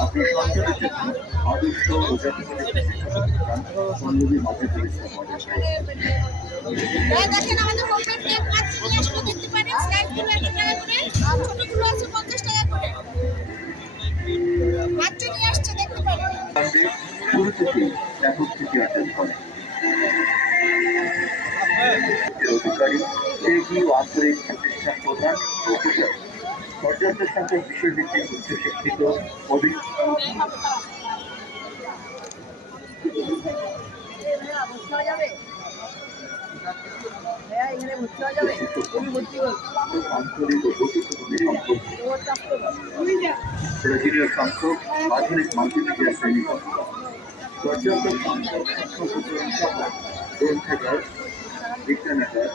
আপনার সন্তানের জন্য আদর্শ ও জাতীয় শিক্ষা প্রতিষ্ঠান পল্লবী মাঝে পরিশ্রম করে। শুরু থেকেই একক থেকে অর্জন করে অধিকারী সেগি ও আন্তরিক প্রতিষ্ঠান প্রধান প্রফেসর পর্যাপ্ত সংখ্যক বিষয়ভিত্তিক উচ্চশিক্ষিত আন্তরিক ও প্রয়োজনীয় সংখ্যক আধুনিক মাল্টিমিডিয়া শ্রেণী পর্যাপ্ত সংখ্যক গ্রন্থাগার বিজ্ঞানাগার